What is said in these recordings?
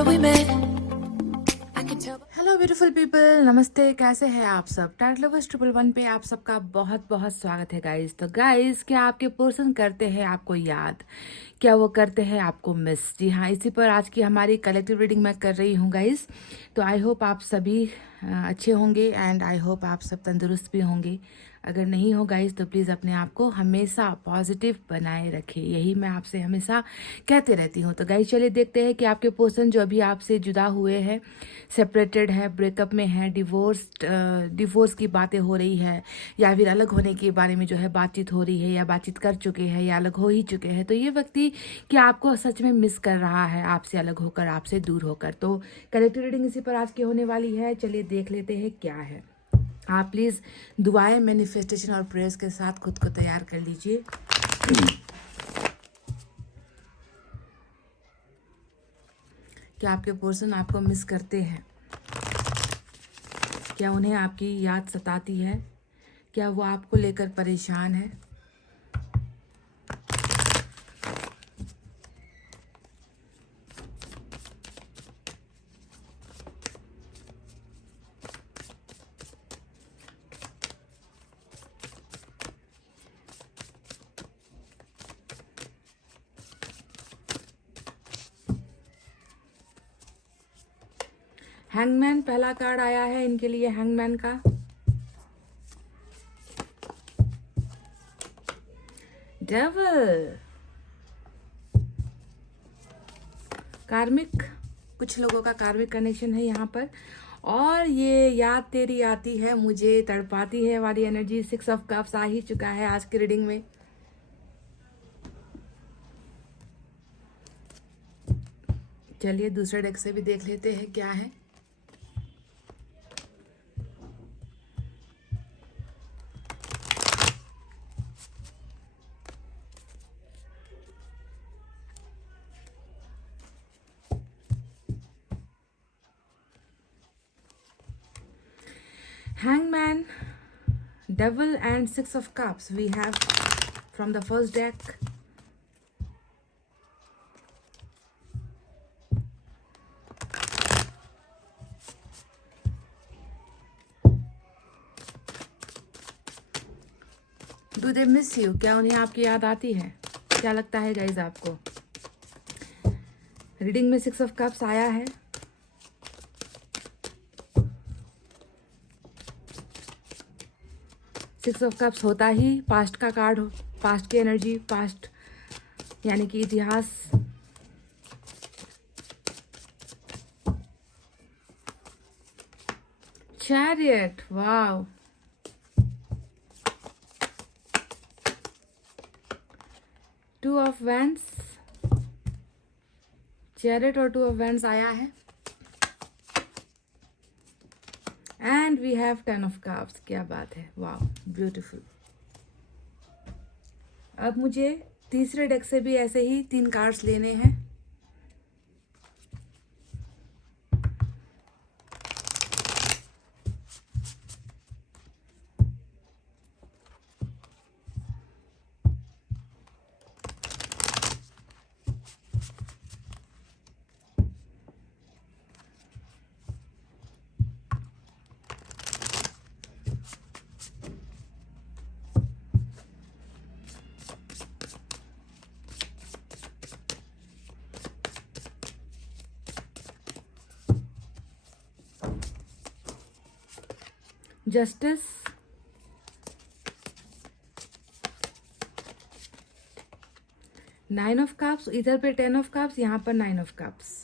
remember we met. I can tell. Hello beautiful people, नमस्ते। कैसे हैं आप सब? टैट लवर्स 111 पे आप सबका बहुत बहुत स्वागत है गाइस। तो गाइस, क्या आपके पर्सन करते हैं आपको याद? क्या वो करते हैं आपको मिस? जी हाँ, इसी पर आज की हमारी कलेक्टिव रीडिंग मैं कर रही हूँ गाइस। तो आई होप आप सभी अच्छे होंगे एंड आई होप आप सब तंदुरुस्त भी होंगे। अगर नहीं हो गाइस तो प्लीज़ अपने आप को हमेशा पॉजिटिव बनाए रखें, यही मैं आपसे हमेशा कहते रहती हूँ। तो गाइस चलिए देखते हैं कि आपके पर्सन जो अभी आपसे जुदा हुए हैं, सेपरेटेड है, ब्रेकअप में है, डिवोर्स की बातें हो रही है, या फिर अलग होने के बारे में जो है बातचीत हो रही है, या बातचीत कर चुके हैं या अलग हो ही चुके हैं, तो ये व्यक्ति क्या आपको सच में मिस कर रहा है, आपसे अलग होकर, आपसे दूर होकर? तो कलेक्टिव रीडिंग इसी पर आज की होने वाली है। चलिए देख लेते हैं क्या है। आप प्लीज़ दुआएं, मैनिफेस्टेशन और प्रेयर्स के साथ खुद को तैयार कर लीजिए। क्या आपके पर्सन आपको मिस करते हैं? क्या उन्हें आपकी याद सताती है? क्या वो आपको लेकर परेशान है? हैंगमैन पहला कार्ड आया है इनके लिए, हैंगमैन का। डेविल, कार्मिक, कुछ लोगों का कार्मिक कनेक्शन है यहाँ पर। और ये याद तेरी आती है, मुझे तड़पाती है वाली एनर्जी, 6 ऑफ कप्स आ ही चुका है आज की रीडिंग में। चलिए दूसरे डेक से भी देख लेते हैं क्या है। Hangman, Devil and 6 of Cups we have from the first deck. Do they miss you? क्या उन्हें आपकी याद आती है? क्या लगता है गाइज आपको? रीडिंग में 6 ऑफ कप्स आया है। सिक्स ऑफ कप्स होता ही पास्ट का कार्ड हो, पास्ट की एनर्जी, पास्ट यानी कि इतिहास। Chariot, wow. Two of wands, chariot और 2 ऑफ वैंड्स आया है। And we have 10 of cups. क्या बात है, वाह, ब्यूटीफुल। अब मुझे तीसरे डेक से भी ऐसे ही 3 कार्ड्स लेने हैं। जस्टिस, नाइन ऑफ कप्स, इधर पे 10 ऑफ कप्स, यहाँ पर 9 ऑफ कप्स।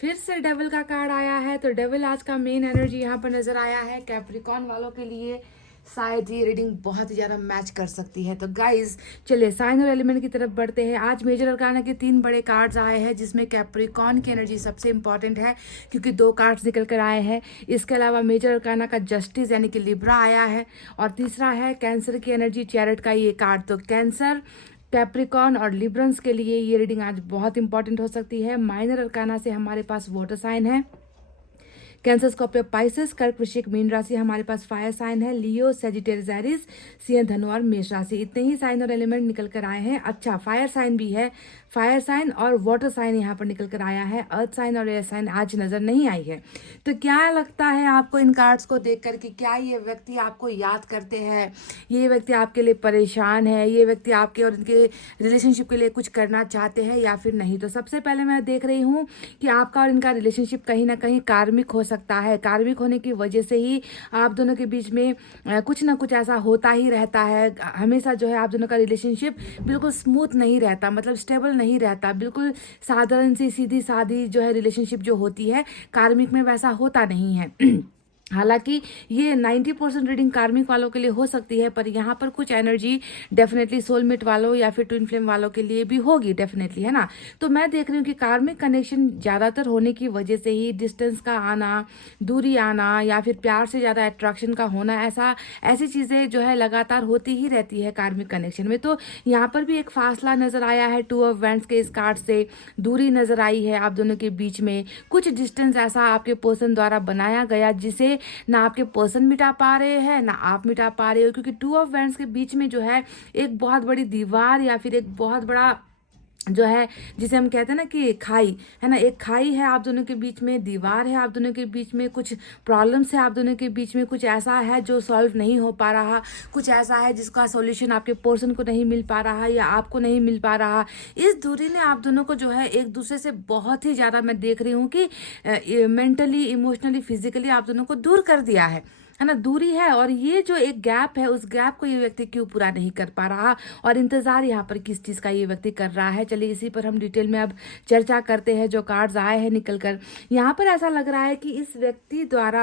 फिर से डेविल का कार्ड आया है। तो डेविल आज का मेन एनर्जी यहाँ पर नजर आया है। कैप्रिकॉन वालों के लिए शायद ये रीडिंग बहुत ही ज़्यादा मैच कर सकती है। तो गाइज चलिए साइन और एलिमेंट की तरफ बढ़ते हैं। आज मेजर अरकाना के 3 बड़े कार्ड्स आए हैं, जिसमें कैप्रिकॉन की एनर्जी सबसे इंपॉर्टेंट है क्योंकि 2 कार्ड्स निकल कर आए हैं। इसके अलावा मेजर अरकाना का जस्टिस यानी कि लिब्रा आया है, और तीसरा है कैंसर की एनर्जी, चैरिट का ये कार्ड। तो कैंसर, कैप्रिकॉन और लिब्रंस के लिए ये रीडिंग आज बहुत इंपॉर्टेंट हो सकती है। माइनर अरकाना से हमारे पास वाटर साइन है, कैंसर, स्कॉर्पियो, पाइसेस, कर्क, वृश्चिक, मीन राशि हमारे पास फायर साइन है, लियो, सेजिटेरियस, एरीज, सिंह, धनु और मेष राशि। इतने ही साइन और एलिमेंट निकल कर आए हैं। अच्छा, फायर साइन भी है, फायर साइन और वाटर साइन यहाँ पर निकल कर आया है। अर्थ साइन और एयर साइन आज नजर नहीं आई है। तो क्या लगता है आपको इन कार्ड्स को देख कर कि क्या ये व्यक्ति आपको याद करते हैं, ये व्यक्ति आपके लिए परेशान है, ये व्यक्ति आपके और इनके रिलेशनशिप के लिए कुछ करना चाहते हैं या फिर नहीं? तो सबसे पहले मैं देख रही हूँ कि आपका और इनका रिलेशनशिप कहीं ना कहीं कार्मिक हो सकता है। कार्मिक होने की वजह से ही आप दोनों के बीच में कुछ ना कुछ ऐसा होता ही रहता है। हमेशा जो है आप दोनों का रिलेशनशिप बिल्कुल स्मूथ नहीं रहता, मतलब स्टेबल नहीं रहता। बिल्कुल साधारण सी सीधी सादी जो है रिलेशनशिप जो होती है, कार्मिक में वैसा होता नहीं है। हालांकि ये 90% रीडिंग कार्मिक वालों के लिए हो सकती है, पर यहाँ पर कुछ एनर्जी डेफिनेटली सोलमेट वालों या फिर ट्विन फ्लेम वालों के लिए भी होगी डेफिनेटली, है ना। तो मैं देख रही हूँ कि कार्मिक कनेक्शन ज़्यादातर होने की वजह से ही डिस्टेंस का आना, दूरी आना या फिर प्यार से ज़्यादा अट्रैक्शन का होना, ऐसी चीज़ें जो है लगातार होती ही रहती है कार्मिक कनेक्शन में। तो यहाँ पर भी एक फासला नज़र आया है 2 ऑफ वैंड्स के इस कार्ड से। दूरी नज़र आई है आप दोनों के बीच में, कुछ डिस्टेंस ऐसा आपके पर्सन द्वारा बनाया गया जिसे ना आपके पर्सन मिटा पा रहे हैं ना आप मिटा पा रहे हो, क्योंकि 2 ऑफ वैंड्स के बीच में जो है एक बहुत बड़ी दीवार या फिर एक बहुत बड़ा जो है जिसे हम कहते हैं ना कि खाई है ना, एक खाई है आप दोनों के बीच में, दीवार है आप दोनों के बीच में, कुछ प्रॉब्लम्स है आप दोनों के बीच में, कुछ ऐसा है जो सॉल्व नहीं हो पा रहा, कुछ ऐसा है जिसका सॉल्यूशन आपके पर्सन को नहीं मिल पा रहा या आपको नहीं मिल पा रहा। इस दूरी ने आप दोनों को जो है एक दूसरे से बहुत ही ज़्यादा, मैं देख रही हूँ कि मेंटली, इमोशनली, फिजिकली आप दोनों को दूर कर दिया है ना, दूरी है। और ये जो एक गैप है, उस गैप को ये व्यक्ति क्यों पूरा नहीं कर पा रहा और इंतजार यहाँ पर किस चीज़ का ये व्यक्ति कर रहा है, चलिए इसी पर हम डिटेल में अब चर्चा करते हैं। जो कार्ड्स आए हैं निकल कर, यहाँ पर ऐसा लग रहा है कि इस व्यक्ति द्वारा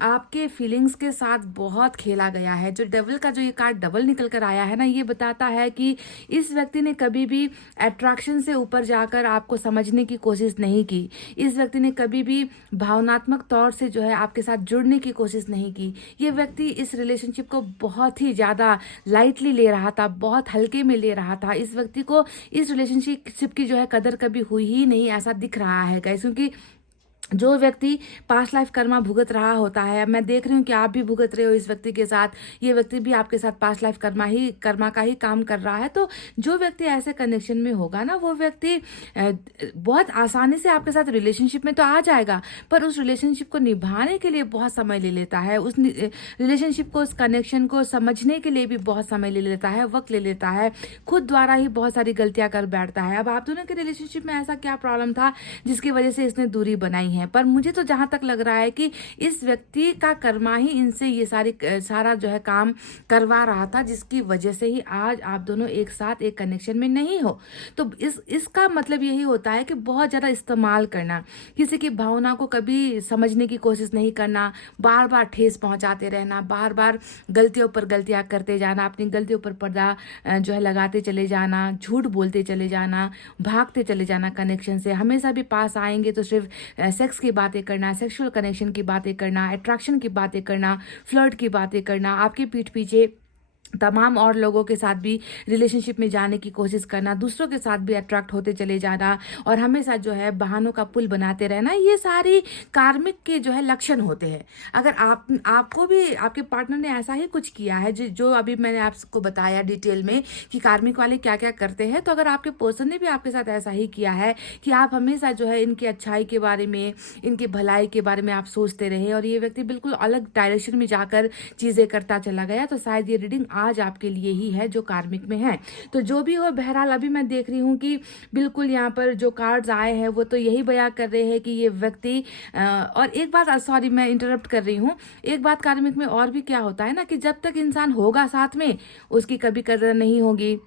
आपके फीलिंग्स के साथ बहुत खेला गया है। जो डबल का जो ये कार्ड डबल निकल कर आया है ना, ये बताता है कि इस व्यक्ति ने कभी भी अट्रैक्शन से ऊपर जाकर आपको समझने की कोशिश नहीं की। इस व्यक्ति ने कभी भी भावनात्मक तौर से जो है आपके साथ जुड़ने की कोशिश नहीं की। ये व्यक्ति इस रिलेशनशिप को बहुत ही ज़्यादा लाइटली ले रहा था, बहुत हल्के में ले रहा था। इस व्यक्ति को इस रिलेशनशिप की जो है कदर कभी हुई ही नहीं, ऐसा दिख रहा है गाइस। क्योंकि जो व्यक्ति पास्ट लाइफ कर्मा भुगत रहा होता है, मैं देख रही हूँ कि आप भी भुगत रहे हो इस व्यक्ति के साथ, ये व्यक्ति भी आपके साथ पास्ट लाइफ कर्मा का ही काम कर रहा है। तो जो व्यक्ति ऐसे कनेक्शन में होगा ना, वो व्यक्ति बहुत आसानी से आपके साथ रिलेशनशिप में तो आ जाएगा, पर उस रिलेशनशिप को निभाने के लिए बहुत समय ले लेता है, उस रिलेशनशिप को, उस कनेक्शन को समझने के लिए भी बहुत समय ले लेता है, वक्त ले लेता है, खुद द्वारा ही बहुत सारी गलतियां कर बैठता है। अब आप दोनों के रिलेशनशिप में ऐसा क्या प्रॉब्लम था जिसकी वजह से इसने दूरी बनाई है? पर मुझे तो जहां तक लग रहा है कि इस व्यक्ति का कर्मा ही इनसे ये सारा जो है काम करवा रहा था, जिसकी वजह से ही आज आप दोनों एक साथ एक कनेक्शन में नहीं हो। तो इसका मतलब यही होता है कि बहुत ज़्यादा इस्तेमाल करना, किसी की भावना को कभी समझने की कोशिश नहीं करना, बार बार ठेस पहुंचाते रहना, बार बार गलतियों पर गलतियां करते जाना, अपनी गलतियों पर पर्दा जो है लगाते चले जाना, झूठ बोलते चले जाना, भागते चले जाना कनेक्शन से। हमेशा भी पास आएंगे तो सिर्फ सेक्स की बातें करना, सेक्सुअल कनेक्शन की बातें करना, अट्रैक्शन की बातें करना, फ्लर्ट की बातें करना, आपके पीठ पीछे तमाम और लोगों के साथ भी रिलेशनशिप में जाने की कोशिश करना, दूसरों के साथ भी अट्रैक्ट होते चले जाना और हमेशा जो है बहानों का पुल बनाते रहना, ये सारी कार्मिक के जो है लक्षण होते हैं। अगर आपको भी आपके पार्टनर ने ऐसा ही कुछ किया है जो अभी मैंने आपको बताया डिटेल में कि कार्मिक वाले क्या क्या करते हैं, तो अगर आपके पर्सन ने भी आपके साथ ऐसा ही किया है कि आप हमेशा जो है इनकी अच्छाई के बारे में, इनकी भलाई के बारे में आप सोचते रहे और ये व्यक्ति बिल्कुल अलग डायरेक्शन में जाकर चीज़ें करता चला गया, तो शायद ये रीडिंग आज आपके लिए ही है जो कार्मिक में है। तो जो भी हो, बहरहाल अभी मैं देख रही हूँ कि बिल्कुल यहाँ पर जो कार्ड्स आए हैं वो तो यही बयां कर रहे हैं कि ये व्यक्ति और एक बात, सॉरी मैं इंटरप्ट कर रही हूँ, एक बात कार्मिक में और भी क्या होता है ना कि जब तक इंसान होगा साथ में, उसकी कभी कदर नहीं होगी,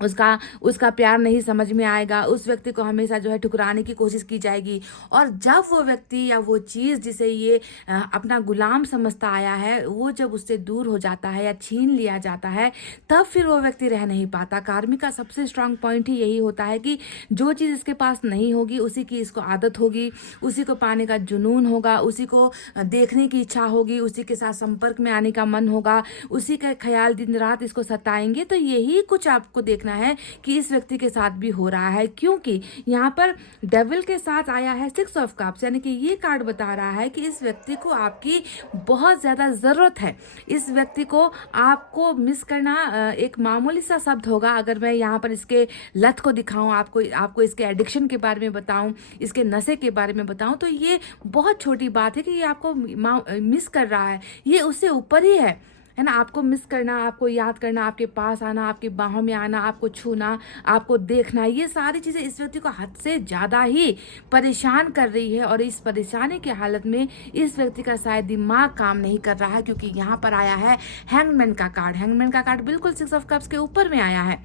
उसका प्यार नहीं समझ में आएगा, उस व्यक्ति को हमेशा जो है ठुकराने की कोशिश की जाएगी। और जब वो व्यक्ति या वो चीज़ जिसे ये अपना गुलाम समझता आया है, वो जब उससे दूर हो जाता है या छीन लिया जाता है, तब फिर वो व्यक्ति रह नहीं पाता। कार्मिक का सबसे स्ट्रांग पॉइंट ही यही होता है कि जो चीज़ इसके पास नहीं होगी, उसी की इसको आदत होगी, उसी को पाने का जुनून होगा, उसी को देखने की इच्छा होगी, उसी के साथ संपर्क में आने का मन होगा, उसी का ख्याल दिन रात इसको सताएंगे। तो यही कुछ आपको देखना समझना है कि इस व्यक्ति के साथ भी हो रहा है, क्योंकि यहाँ पर डेविल के साथ आया है 6 ऑफ कप्स, यानी कि ये कार्ड बता रहा है कि इस व्यक्ति को आपकी बहुत ज़्यादा ज़रूरत है। इस व्यक्ति को आपको मिस करना एक मामूली सा शब्द होगा। अगर मैं यहाँ पर इसके लत को दिखाऊं, आपको इसके एडिक्शन के बारे में बताऊं, इसके नशे के बारे में बताऊं, तो ये बहुत छोटी बात है कि ये आपको मिस कर रहा है। ये उससे ऊपर ही है ना। आपको मिस करना, आपको याद करना, आपके पास आना, आपकी बाहों में आना, आपको छूना, आपको देखना, ये सारी चीज़ें इस व्यक्ति को हद से ज़्यादा ही परेशान कर रही है। और इस परेशानी की हालत में इस व्यक्ति का शायद दिमाग काम नहीं कर रहा है, क्योंकि यहाँ पर आया है हैंगमैन का कार्ड। हैंगमैन का कार्ड बिल्कुल 6 ऑफ कप्स के ऊपर में आया है,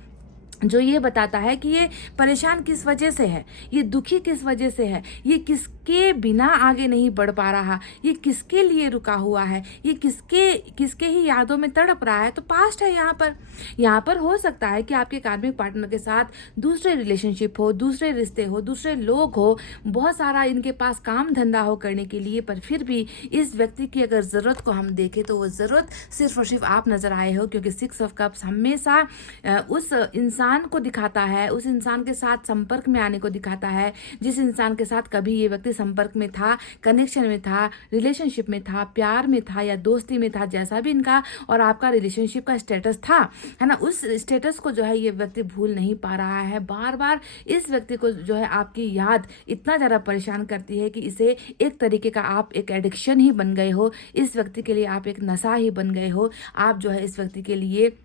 जो ये बताता है कि ये परेशान किस वजह से है, ये दुखी किस वजह से है, ये किसके बिना आगे नहीं बढ़ पा रहा, ये किसके लिए रुका हुआ है, ये किसके ही यादों में तड़प रहा है। तो पास्ट है यहाँ पर हो सकता है कि आपके कार्मिक पार्टनर के साथ दूसरे रिलेशनशिप हो, दूसरे रिश्ते हो, दूसरे लोग हो, बहुत सारा इनके पास काम धंधा हो करने के लिए, पर फिर भी इस व्यक्ति की अगर ज़रूरत को हम देखें तो वो ज़रूरत सिर्फ और सिर्फ आप नज़र आए हो, क्योंकि 6 ऑफ कप्स हमेशा उस इंसान को दिखाता है, उस इंसान के साथ संपर्क में आने को दिखाता है, जिस इंसान के साथ कभी ये व्यक्ति संपर्क में था, कनेक्शन में था, रिलेशनशिप में था, प्यार में था या दोस्ती में था, जैसा भी इनका और आपका रिलेशनशिप का स्टेटस था, है ना, उस स्टेटस को जो है ये व्यक्ति भूल नहीं पा रहा है। बार बार इस व्यक्ति को जो है आपकी याद इतना ज़्यादा परेशान करती है कि इसे एक तरीके का आप एक एडिक्शन ही बन गए हो, इस व्यक्ति के लिए आप एक नशा ही बन गए हो, आप जो है इस व्यक्ति के लिए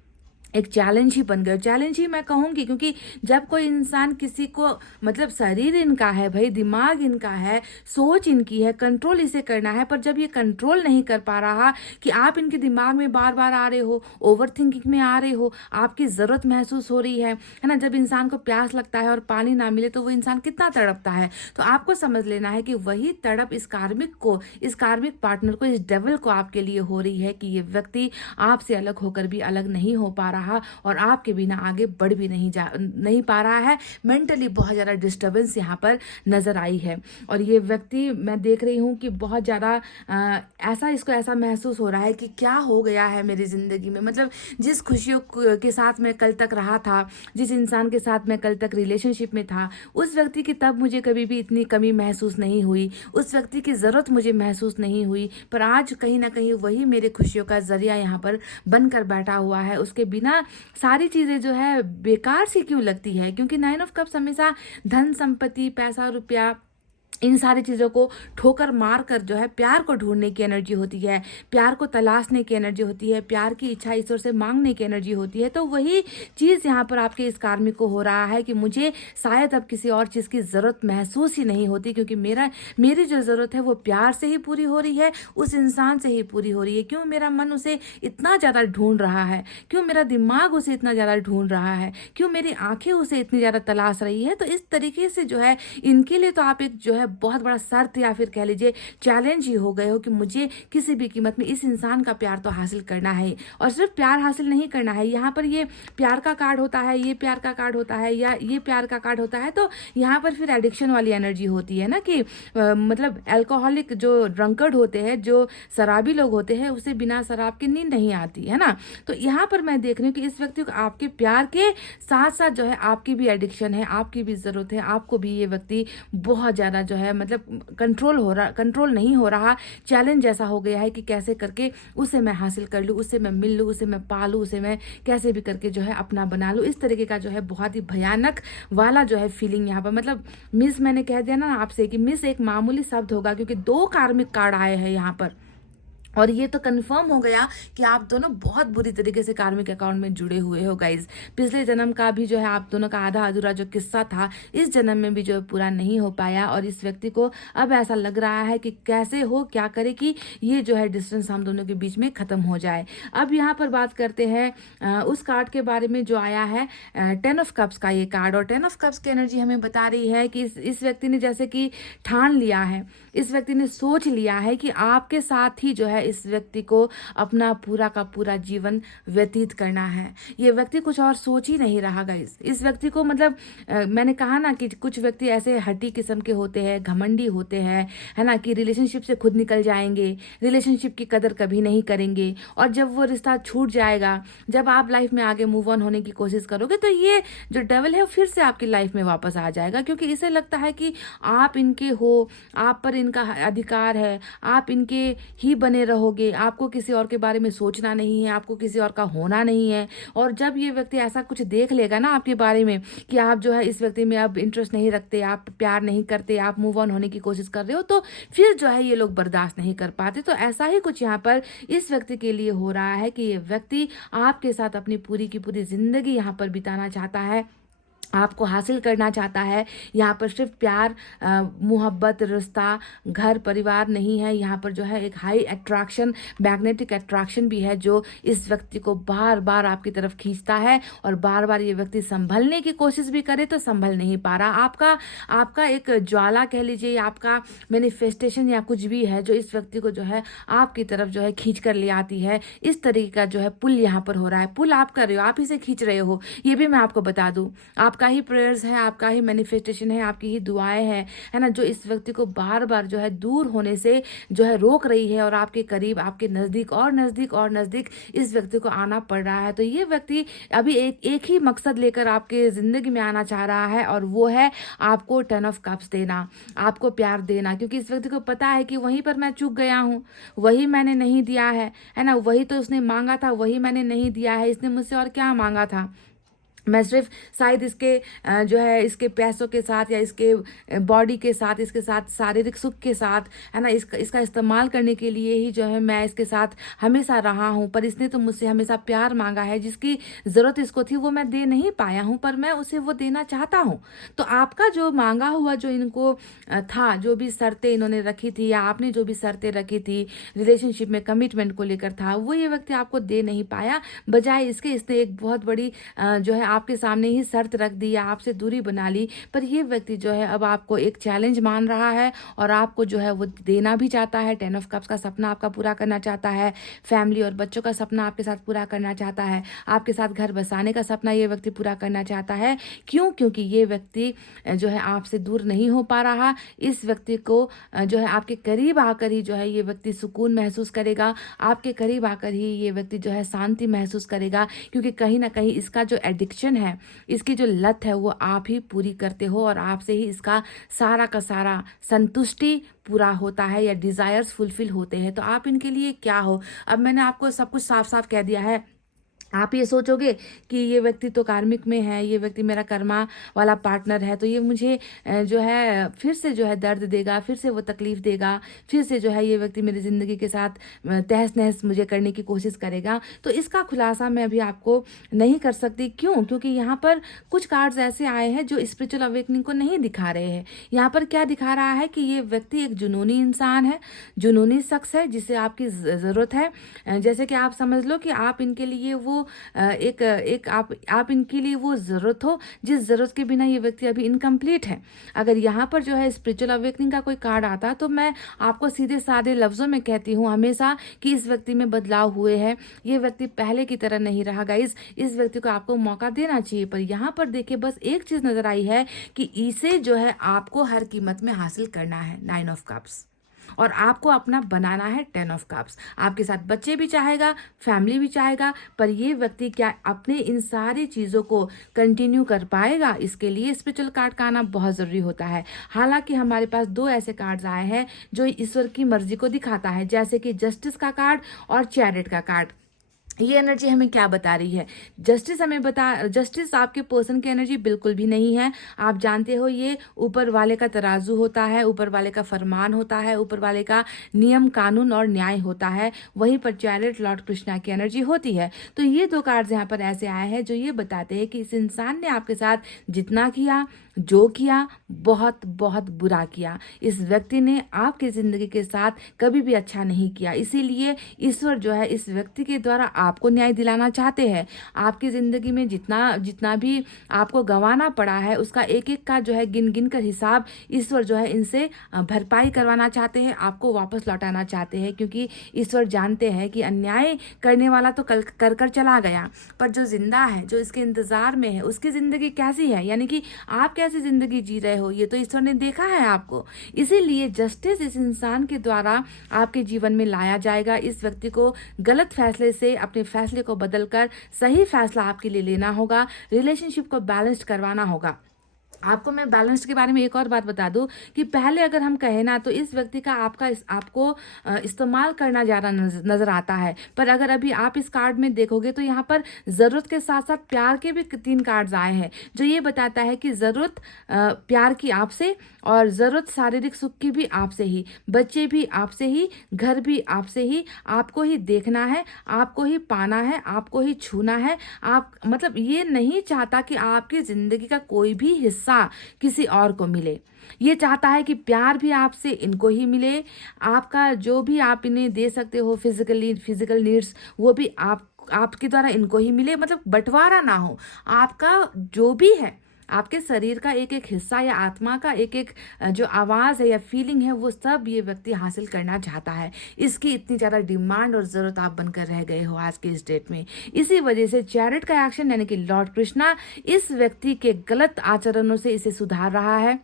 एक चैलेंज ही बन गए। चैलेंज ही मैं कहूँगी, क्योंकि जब कोई इंसान किसी को, मतलब शरीर इनका है भाई, दिमाग इनका है, सोच इनकी है, कंट्रोल इसे करना है, पर जब ये कंट्रोल नहीं कर पा रहा कि आप इनके दिमाग में बार बार आ रहे हो, ओवर थिंकिंग में आ रहे हो, आपकी ज़रूरत महसूस हो रही है ना। जब इंसान को प्यास लगता है और पानी ना मिले तो वो इंसान कितना तड़पता है। तो आपको समझ लेना है कि वही तड़प इस कार्मिक पार्टनर को, इस डेविल को आपके लिए हो रही है कि ये व्यक्ति आपसे अलग होकर भी अलग नहीं हो पा रहा और आपके बिना आगे बढ़ भी नहीं पा रहा है। मेंटली बहुत ज़्यादा डिस्टर्बेंस यहाँ पर नज़र आई है। और ये व्यक्ति, मैं देख रही हूँ कि बहुत ज़्यादा इसको ऐसा महसूस हो रहा है कि क्या हो गया है मेरी ज़िंदगी में। मतलब जिस खुशियों के साथ मैं कल तक रहा था, जिस इंसान के साथ मैं कल तक रिलेशनशिप में था, उस व्यक्ति की तब मुझे कभी भी इतनी कमी महसूस नहीं हुई, उस व्यक्ति की ज़रूरत मुझे महसूस नहीं हुई, पर आज कहीं ना कहीं वही मेरे खुशियों का ज़रिया यहाँ पर बनकर बैठा हुआ है। उसके बिना सारी चीज़ें जो है बेकार सी क्यों लगती है, क्योंकि 9 ऑफ कप्स हमेशा धन संपत्ति, पैसा रुपया, इन सारी चीज़ों को ठोकर मार कर जो है प्यार को ढूंढने की एनर्जी होती है, प्यार को तलाशने की एनर्जी होती है, प्यार की इच्छा ईश्वर से मांगने की एनर्जी होती है। तो वही चीज़ यहाँ पर आपके इस कार्मिक को हो रहा है कि मुझे शायद अब किसी और चीज़ की ज़रूरत महसूस ही नहीं होती, क्योंकि मेरी जो ज़रूरत है वो प्यार से ही पूरी हो रही है, उस इंसान से ही पूरी हो रही है। क्यों मेरा मन उसे इतना ज़्यादा ढूंढ रहा है, क्यों मेरा दिमाग उसे इतना ज़्यादा ढूंढ रहा है, क्यों मेरी आंखें उसे इतनी ज़्यादा तलाश रही है। तो इस तरीके से जो है इनके लिए तो आप एक जो है बहुत बड़ा शर्त या फिर कह लीजिए चैलेंज ही हो गए हो कि मुझे किसी भी कीमत में इस इंसान का प्यार तो हासिल करना है। और सिर्फ प्यार हासिल नहीं करना है, यहाँ पर ये प्यार का कार्ड होता है, ये प्यार का कार्ड होता है या ये प्यार का कार्ड होता है, तो यहाँ पर फिर एडिक्शन वाली एनर्जी होती है ना कि मतलब अल्कोहलिक जो ड्रंकर्ड होते हैं, जो शराबी लोग होते हैं, उसे बिना शराब की नींद नहीं आती है ना। तो यहाँ पर मैं देख रही हूँ कि इस व्यक्ति को आपके प्यार के साथ साथ जो है आपकी भी एडिक्शन है, आपकी भी ज़रूरत है, आपको भी ये व्यक्ति बहुत ज़्यादा जो है मतलब कंट्रोल नहीं हो रहा। चैलेंज जैसा हो गया है कि कैसे करके उसे मैं हासिल कर लूँ, उससे मैं मिल लूँ, उसे मैं पालूँ, उसे मैं कैसे भी करके जो है अपना बना लूँ। इस तरीके का जो है बहुत ही भयानक वाला जो है फीलिंग यहाँ पर, मतलब मिस, मैंने कह दिया ना आपसे कि मिस एक मामूली शब्द होगा, क्योंकि 2 कार्मिक कार्ड आए हैं यहाँ पर। और ये तो कंफर्म हो गया कि आप दोनों बहुत बुरी तरीके से कार्मिक अकाउंट में जुड़े हुए हो गाइज। पिछले जन्म का भी जो है आप दोनों का आधा अधूरा जो किस्सा था, इस जन्म में भी जो है पूरा नहीं हो पाया। और इस व्यक्ति को अब ऐसा लग रहा है कि कैसे हो, क्या करे कि ये जो है डिस्टेंस हम दोनों के बीच में ख़त्म हो जाए। अब यहाँ पर बात करते हैं उस कार्ड के बारे में जो आया है 10 ऑफ कप्स का ये कार्ड। और 10 ऑफ कप्स की एनर्जी हमें बता रही है कि इस व्यक्ति ने जैसे कि ठान लिया है, इस व्यक्ति ने सोच लिया है कि आपके साथ ही जो है है इस व्यक्ति को अपना पूरा का पूरा जीवन व्यतीत करना है। ये व्यक्ति कुछ और सोच ही नहीं रहा गाइस। इस व्यक्ति को मतलब मैंने कहा ना कि कुछ व्यक्ति ऐसे हठी किस्म के होते हैं, घमंडी होते हैं, है ना, कि रिलेशनशिप से खुद निकल जाएंगे, रिलेशनशिप की कदर कभी नहीं करेंगे, और जब वो रिश्ता छूट जाएगा, जब आप लाइफ में आगे मूव ऑन होने की कोशिश करोगे, तो ये जो डेविल है फिर से आपकी लाइफ में वापस आ जाएगा, क्योंकि इसे लगता है कि आप इनके हो, आप पर इनका अधिकार है, आप इनके ही बने रहोगे, आपको किसी और के बारे में सोचना नहीं है, आपको किसी और का होना नहीं है। और जब ये व्यक्ति ऐसा कुछ देख लेगा ना आपके बारे में कि आप जो है इस व्यक्ति में अब इंटरेस्ट नहीं रखते, आप प्यार नहीं करते, आप मूव ऑन होने की कोशिश कर रहे हो, तो फिर जो है ये लोग बर्दाश्त नहीं कर पाते। तो ऐसा ही कुछ यहाँ पर इस व्यक्ति के लिए हो रहा है कि ये व्यक्ति आपके साथ अपनी पूरी की पूरी जिंदगी यहाँ पर बिताना चाहता है, आपको हासिल करना चाहता है। यहाँ पर सिर्फ प्यार, मोहब्बत, रिश्ता, घर परिवार नहीं है, यहाँ पर जो है एक हाई अट्रैक्शन, मैग्नेटिक अट्रैक्शन भी है, जो इस व्यक्ति को बार बार आपकी तरफ खींचता है। और बार बार ये व्यक्ति संभलने की कोशिश भी करे तो संभल नहीं पा रहा। आपका एक ज्वाला कह लीजिए, आपका मैनिफेस्टेशन या कुछ भी है जो इस व्यक्ति को जो है आपकी तरफ जो है खींच कर ले आती है। इस तरीके का जो है पुल यहाँ पर हो रहा है। पुल आप कर रहे हो, आप इसे खींच रहे हो, ये भी मैं आपको बता दूं। आपका ही प्रेयर्स है, आपका ही मैनिफेस्टेशन है, आपकी ही दुआएं हैं, है ना, जो इस व्यक्ति को बार बार जो है दूर होने से जो है रोक रही है और आपके करीब, आपके नज़दीक और नज़दीक और नज़दीक इस व्यक्ति को आना पड़ रहा है। तो ये व्यक्ति अभी एक ही मकसद लेकर आपके ज़िंदगी में आना चाह रहा है, और वो है आपको 10 ऑफ कप्स देना, आपको प्यार देना, क्योंकि इस व्यक्ति को पता है कि वहीं पर मैं चूक गया हूँ, वही मैंने नहीं दिया है ना, वही तो उसने मांगा था, वही मैंने नहीं दिया है, इसने मुझसे और क्या मांगा था। मैं सिर्फ शायद इसके जो है इसके पैसों के साथ या इसके बॉडी के साथ, इसके साथ शारीरिक सुख के साथ, है ना, इसका इस्तेमाल करने के लिए ही जो है मैं इसके साथ हमेशा रहा हूँ, पर इसने तो मुझसे हमेशा प्यार मांगा है, जिसकी ज़रूरत इसको थी वो मैं दे नहीं पाया हूँ, पर मैं उसे वो देना चाहता हूँ। तो आपका जो मांगा हुआ जो इनको था, जो भी शर्तें इन्होंने रखी थी या आपने जो भी शर्तें रखी थी रिलेशनशिप में, कमिटमेंट को लेकर था, वो ये व्यक्ति आपको दे नहीं पाया। बजाय इसके इसने एक बहुत बड़ी जो है आपके सामने ही शर्त रख दी या आपसे दूरी बना ली। पर ये व्यक्ति जो है अब आपको एक चैलेंज मान रहा है और आपको जो है वो देना भी चाहता है। 10 ऑफ कप्स का सपना आपका पूरा करना चाहता है, फैमिली और बच्चों का सपना आपके साथ पूरा करना चाहता है, आपके साथ घर बसाने का सपना ये व्यक्ति पूरा करना चाहता है। क्यों? क्योंकि ये व्यक्ति जो है आपसे दूर नहीं हो पा रहा। इस व्यक्ति को जो है आपके करीब आकर ही जो है ये व्यक्ति सुकून महसूस करेगा, आपके करीब आकर ही ये व्यक्ति जो है शांति महसूस करेगा, क्योंकि कहीं ना कहीं इसका जो एडिक्शन है, इसकी जो लत है, वो आप ही पूरी करते हो और आपसे ही इसका सारा का सारा संतुष्टि पूरा होता है या डिज़ायर्स फुलफिल होते हैं। तो आप इनके लिए क्या हो? अब मैंने आपको सब कुछ साफ साफ कह दिया है। आप ये सोचोगे कि ये व्यक्ति तो कार्मिक में है, ये व्यक्ति मेरा कर्मा वाला पार्टनर है, तो ये मुझे जो है फिर से जो है दर्द देगा, फिर से वो तकलीफ़ देगा, फिर से जो है ये व्यक्ति मेरी ज़िंदगी के साथ तहस नहस मुझे करने की कोशिश करेगा। तो इसका खुलासा मैं अभी आपको नहीं कर सकती। क्यों? क्योंकि यहाँ पर कुछ कार्ड्स ऐसे आए हैं जो स्पिरिचुअल अवेकनिंग को नहीं दिखा रहे हैं। यहाँ पर क्या दिखा रहा है कि ये व्यक्ति एक जुनूनी इंसान है, जुनूनी शख्स है जिसे आपकी ज़रूरत है। जैसे कि आप समझ लो कि आप इनके लिए वो एक आप इनके लिए वो ज़रूरत हो जिस ज़रूरत के बिना ये व्यक्ति अभी इनकम्प्लीट है। अगर यहाँ पर जो है स्पिरिचुअल अवेकनिंग का कोई कार्ड आता तो मैं आपको सीधे साधे लफ्ज़ों में कहती हूँ हमेशा कि इस व्यक्ति में बदलाव हुए हैं, ये व्यक्ति पहले की तरह नहीं रहा गाइस। इस व्यक्ति को आपको मौका देना चाहिए। पर यहाँ पर देखिए बस एक चीज़ नज़र आई है कि इसे जो है आपको हर कीमत में हासिल करना है, 9 ऑफ कप्स, और आपको अपना बनाना है 10 ऑफ कप्स। आपके साथ बच्चे भी चाहेगा, फैमिली भी चाहेगा, पर ये व्यक्ति क्या अपने इन सारी चीज़ों को कंटिन्यू कर पाएगा? इसके लिए स्पिरिचुअल कार्ड का आना बहुत ज़रूरी होता है। हालांकि हमारे पास 2 ऐसे कार्ड्स आए हैं जो ईश्वर की मर्जी को दिखाता है, जैसे कि जस्टिस का कार्ड और चैरिट का कार्ड। ये एनर्जी हमें क्या बता रही है? जस्टिस आपके पर्सन की एनर्जी बिल्कुल भी नहीं है। आप जानते हो ये ऊपर वाले का तराजू होता है, ऊपर वाले का फरमान होता है, ऊपर वाले का नियम कानून और न्याय होता है। वहीं पर चैरिट लॉर्ड कृष्णा की एनर्जी होती है। तो ये 2 कार्ड्स यहाँ पर ऐसे आए हैं जो ये बताते हैं कि इस इंसान ने आपके साथ जितना किया, जो किया बहुत बहुत बुरा किया। इस व्यक्ति ने आपकी ज़िंदगी के साथ कभी भी अच्छा नहीं किया, इसीलिए ईश्वर जो है इस व्यक्ति के द्वारा आपको न्याय दिलाना चाहते हैं। आपकी ज़िंदगी में जितना जितना भी आपको गंवाना पड़ा है उसका एक एक का जो है गिन गिन कर हिसाब ईश्वर जो है इनसे भरपाई करवाना चाहते हैं, आपको वापस लौटाना चाहते हैं। क्योंकि ईश्वर जानते हैं कि अन्याय करने वाला तो कल कर कर चला गया, पर जो जिंदा है, जो इसके इंतज़ार में है, उसकी ज़िंदगी कैसी है, यानी कि आप कैसी ज़िंदगी जी रहे हो, ये तो ईश्वर ने देखा है आपको। इसीलिए जस्टिस इस इंसान के द्वारा आपके जीवन में लाया जाएगा। इस व्यक्ति को गलत फैसले से अपने फैसले को बदलकर सही फैसला आपके लिए लेना होगा, रिलेशनशिप को बैलेंस्ड करवाना होगा। आपको मैं बैलेंस के बारे में एक और बात बता दूं कि पहले अगर हम कहें ना तो इस व्यक्ति का आपको इस्तेमाल करना ज़्यादा नज़र आता है, पर अगर अभी आप इस कार्ड में देखोगे तो यहाँ पर ज़रूरत के साथ साथ प्यार के भी 3 कार्ड्स आए हैं, जो ये बताता है कि ज़रूरत प्यार की आपसे और ज़रूरत शारीरिक सुख की भी आपसे ही, बच्चे भी आपसे ही, घर भी आपसे ही, आपको ही देखना है, आपको ही पाना है, आपको ही छूना है। आप मतलब ये नहीं चाहता कि आपकी ज़िंदगी का कोई भी हिस्सा किसी और को मिले। ये चाहता है कि प्यार भी आपसे इनको ही मिले, आपका जो भी आप इन्हें दे सकते हो फिजिकल नीड्स वो भी आपके द्वारा इनको ही मिले, मतलब बंटवारा ना हो। आपका जो भी है, आपके शरीर का एक एक हिस्सा या आत्मा का एक एक जो आवाज़ है या फीलिंग है, वो सब ये व्यक्ति हासिल करना चाहता है। इसकी इतनी ज़्यादा डिमांड और ज़रूरत आप बनकर रह गए हो आज के इस डेट में। इसी वजह से चैरिट का एक्शन यानी कि लॉर्ड कृष्णा इस व्यक्ति के गलत आचरणों से इसे सुधार रहा है।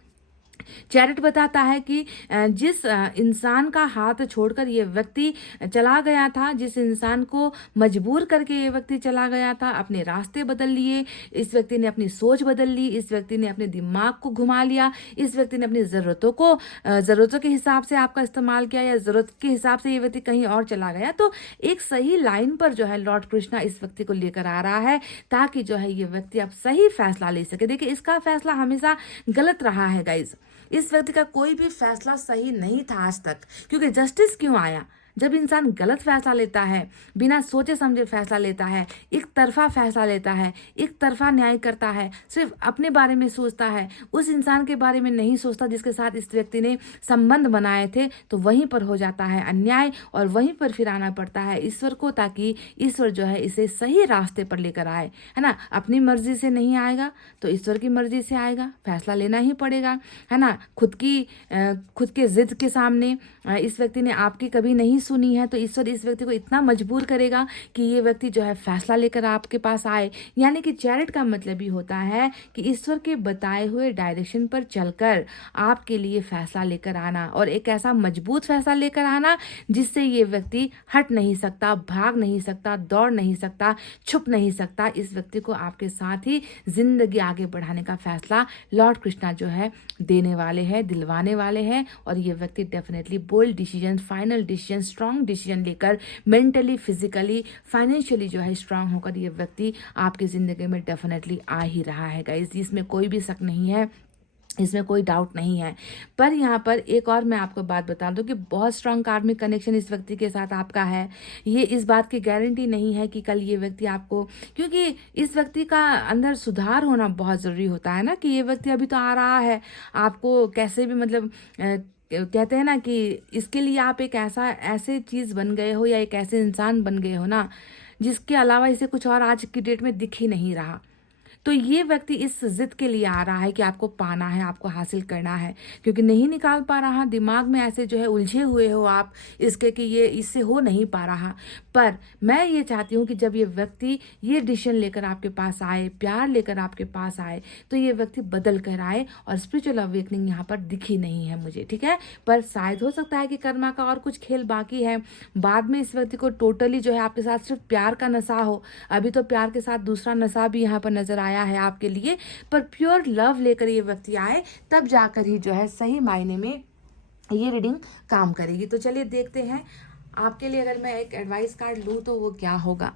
चैरिट बताता है कि जिस इंसान का हाथ छोड़कर ये व्यक्ति चला गया था, जिस इंसान को मजबूर करके ये व्यक्ति चला गया था, अपने रास्ते बदल लिए, इस व्यक्ति ने अपनी सोच बदल ली, इस व्यक्ति ने अपने दिमाग को घुमा लिया, इस व्यक्ति ने अपनी ज़रूरतों के हिसाब से आपका इस्तेमाल किया, या ज़रूरत के हिसाब से ये व्यक्ति कहीं और चला गया। तो एक सही लाइन पर जो है लॉर्ड कृष्णा इस व्यक्ति को लेकर आ रहा है, ताकि जो है ये व्यक्ति अब सही फैसला ले सके। देखिए, इसका फैसला हमेशा गलत रहा है गाइज। इस व्यक्ति का कोई भी फैसला सही नहीं था आज तक। क्योंकि जस्टिस क्यों आया? जब इंसान गलत फैसला लेता है, बिना सोचे समझे फैसला लेता है, एक तरफा फैसला लेता है, एक तरफा न्याय करता है, सिर्फ अपने बारे में सोचता है, उस इंसान के बारे में नहीं सोचता जिसके साथ इस व्यक्ति ने संबंध बनाए थे, तो वहीं पर हो जाता है अन्याय और वहीं पर फिर आना पड़ता है ईश्वर को, ताकि ईश्वर जो है इसे सही रास्ते पर लेकर आए, है ना। अपनी मर्जी से नहीं आएगा तो ईश्वर की मर्जी से आएगा, फैसला लेना ही पड़ेगा, है ना। खुद के जिद के सामने इस व्यक्ति ने आपकी कभी नहीं सुनी है, तो ईश्वर इस व्यक्ति को इतना मजबूर करेगा कि ये व्यक्ति जो है फैसला लेकर आपके पास आए। यानी कि चैरिट का मतलब ही होता है कि ईश्वर के बताए हुए डायरेक्शन पर चलकर आपके लिए फैसला लेकर आना, और एक ऐसा मजबूत फैसला लेकर आना जिससे ये व्यक्ति हट नहीं सकता, भाग नहीं सकता, दौड़ नहीं सकता, छुप नहीं सकता। इस व्यक्ति को आपके साथ ही जिंदगी आगे बढ़ाने का फैसला लॉर्ड कृष्णा जो है देने वाले हैं, दिलवाने वाले हैं। और ये व्यक्ति definitely bold decision, final decision, strong decision लेकर मेंटली, फिजिकली, फाइनेंशियली जो है स्ट्रांग होकर ये व्यक्ति आपकी ज़िंदगी में डेफिनेटली आ ही रहा है गाइस। इसमें कोई भी शक नहीं है, इसमें कोई डाउट नहीं है। पर यहाँ पर एक और मैं आपको बात बता दूं कि बहुत स्ट्रांग कार्मिक कनेक्शन इस व्यक्ति के साथ आपका है। ये इस बात की गारंटी नहीं है कि कल ये व्यक्ति आपको, क्योंकि इस व्यक्ति का अंदर सुधार होना बहुत ज़रूरी होता है ना, कि ये व्यक्ति अभी तो आ रहा है आपको कैसे भी, मतलब कहते हैं ना कि इसके लिए आप एक ऐसे चीज़ बन गए हो या एक ऐसे इंसान बन गए हो ना, जिसके अलावा इसे कुछ और आज की डेट में दिख ही नहीं रहा। तो ये व्यक्ति इस जिद के लिए आ रहा है कि आपको पाना है, आपको हासिल करना है, क्योंकि नहीं निकाल पा रहा, दिमाग में ऐसे जो है उलझे हुए हो आप इसके कि ये इससे हो नहीं पा रहा। पर मैं ये चाहती हूँ कि जब ये व्यक्ति ये डिसीजन लेकर आपके पास आए, प्यार लेकर आपके पास आए, तो ये व्यक्ति बदल कर आए। और स्पिरिचुअल अवेकनिंग यहाँ पर दिखी नहीं है मुझे, ठीक है। पर शायद हो सकता है कि कर्मा का और कुछ खेल बाकी है, बाद में इस व्यक्ति को टोटली जो है आपके साथ सिर्फ प्यार का नशा हो। अभी तो प्यार के साथ दूसरा नशा भी यहाँ पर नजर आया है आपके लिए, पर प्योर लव लेकर ये व्यक्ति आए, तब जाकर ही जो है सही मायने में ये रीडिंग काम करेगी। तो चलिए देखते हैं आपके लिए अगर मैं एक एडवाइस कार्ड लूँ तो वो क्या होगा।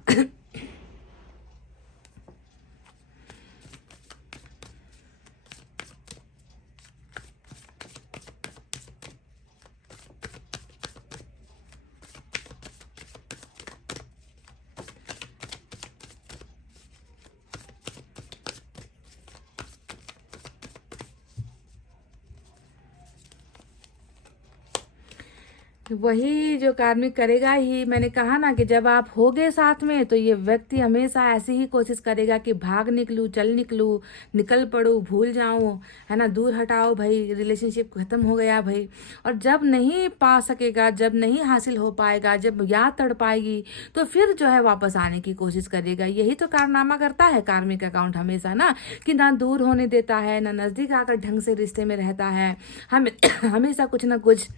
वही जो कार्मिक करेगा ही। मैंने कहा ना कि जब आप होगे साथ में तो ये व्यक्ति हमेशा ऐसी ही कोशिश करेगा कि भाग निकलूं, चल निकलूं, निकल पड़ूं, भूल जाऊं, है ना, दूर हटाओ भाई, रिलेशनशिप खत्म हो गया भाई। और जब नहीं पा सकेगा, जब नहीं हासिल हो पाएगा, जब याद तड़ पाएगी, तो फिर जो है वापस आने की कोशिश करेगा। यही तो कारनामा करता है कार्मिक अकाउंट हमेशा ना, कि ना दूर होने देता है, ना नज़दीक आकर ढंग से रिश्ते में रहता है। हम हमेशा कुछ ना कुछ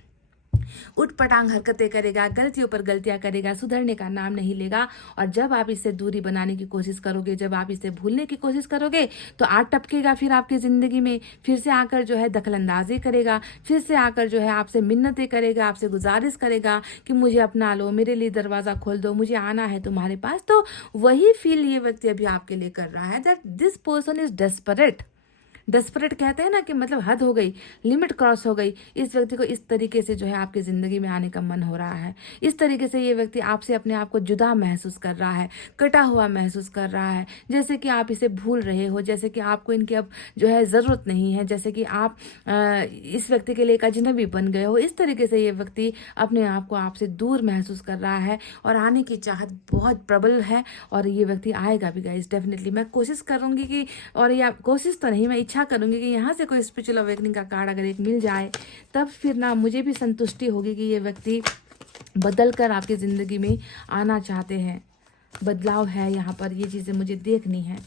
उटपटांग हरकतें करेगा, गलतियों पर गलतियां करेगा, सुधरने का नाम नहीं लेगा। और जब आप इससे दूरी बनाने की कोशिश करोगे, जब आप इसे भूलने की कोशिश करोगे, तो आ टपकेगा फिर आपकी ज़िंदगी में, फिर से आकर जो है दखलंदाजी करेगा, फिर से आकर जो है आपसे मिन्नतें करेगा, आपसे गुजारिश करेगा कि मुझे अपना लो, मेरे लिए दरवाज़ा खोल दो, मुझे आना है तुम्हारे पास। तो वही फील ये व्यक्ति अभी आपके लिए कर रहा है, that this person is desperate. Desperate कहते हैं ना कि मतलब हद हो गई, लिमिट क्रॉस हो गई। इस व्यक्ति को इस तरीके से जो है आपकी ज़िंदगी में आने का मन हो रहा है। इस तरीके से ये व्यक्ति आपसे अपने आप को जुदा महसूस कर रहा है, कटा हुआ महसूस कर रहा है, जैसे कि आप इसे भूल रहे हो, जैसे कि आपको इनकी अब जो है ज़रूरत नहीं है, जैसे कि आप इस व्यक्ति के लिए एक अजनबी बन गए हो। इस तरीके से ये व्यक्ति अपने आप को आपसे दूर महसूस कर रहा है और आने की चाहत बहुत प्रबल है। और ये व्यक्ति आएगा भी गाइस, डेफिनेटली। मैं कोशिश करूँगी कि, और या कोशिश तो नहीं, मैं इच्छा करूंगी कि यहाँ से कोई स्पिरिचुअल अवेकनिंग का कार्ड अगर एक मिल जाए, तब फिर ना मुझे भी संतुष्टि होगी कि ये व्यक्ति बदल कर आपकी ज़िंदगी में आना चाहते हैं। बदलाव है यहाँ पर, ये चीज़ें मुझे देखनी है।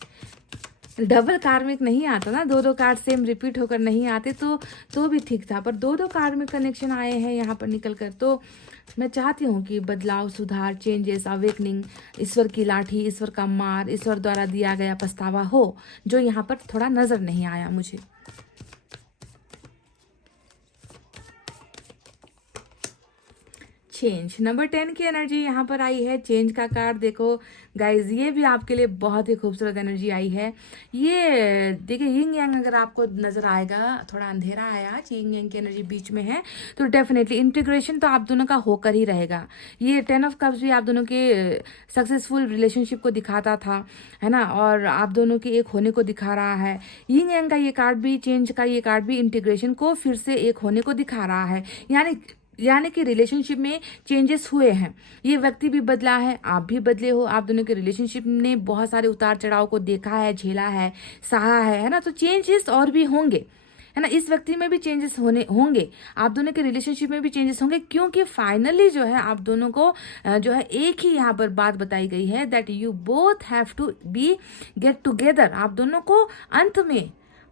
डबल कार्मिक नहीं आता ना, दो दो कार्ड सेम रिपीट होकर नहीं आते तो भी ठीक था, पर दो दो कार्मिक कनेक्शन आए हैं यहाँ पर निकल कर। तो मैं चाहती हूँ कि बदलाव, सुधार, चेंजेस, अवेकनिंग, ईश्वर की लाठी, ईश्वर का मार, ईश्वर द्वारा दिया गया पछतावा हो, जो यहाँ पर थोड़ा नज़र नहीं आया मुझे। चेंज, नंबर 10 की एनर्जी यहाँ पर आई है। चेंज का कार्ड देखो गाइज, ये भी आपके लिए बहुत ही खूबसूरत एनर्जी आई है। ये देखिए, यिंग यांग अगर आपको नजर आएगा, थोड़ा अंधेरा है आज, यिंग यांग की एनर्जी बीच में है, तो डेफिनेटली इंटीग्रेशन तो आप दोनों का होकर ही रहेगा। ये 10 ऑफ कप्स भी आप दोनों के सक्सेसफुल रिलेशनशिप को दिखाता था, है ना, और आप दोनों के एक होने को दिखा रहा है। यिंग यांग का ये कार्ड भी, चेंज का ये कार्ड भी इंटीग्रेशन को फिर से एक होने को दिखा रहा है। यानी कि रिलेशनशिप में चेंजेस हुए हैं, ये व्यक्ति भी बदला है, आप भी बदले हो, आप दोनों के रिलेशनशिप ने बहुत सारे उतार चढ़ाव को देखा है, झेला है, सहा है ना। तो चेंजेस और भी होंगे, है ना, इस व्यक्ति में भी चेंजेस होंगे, आप दोनों के रिलेशनशिप में भी चेंजेस होंगे, क्योंकि फाइनली जो है आप दोनों को जो है एक ही यहाँ पर बात बताई गई है, that you both have to be get together. आप दोनों को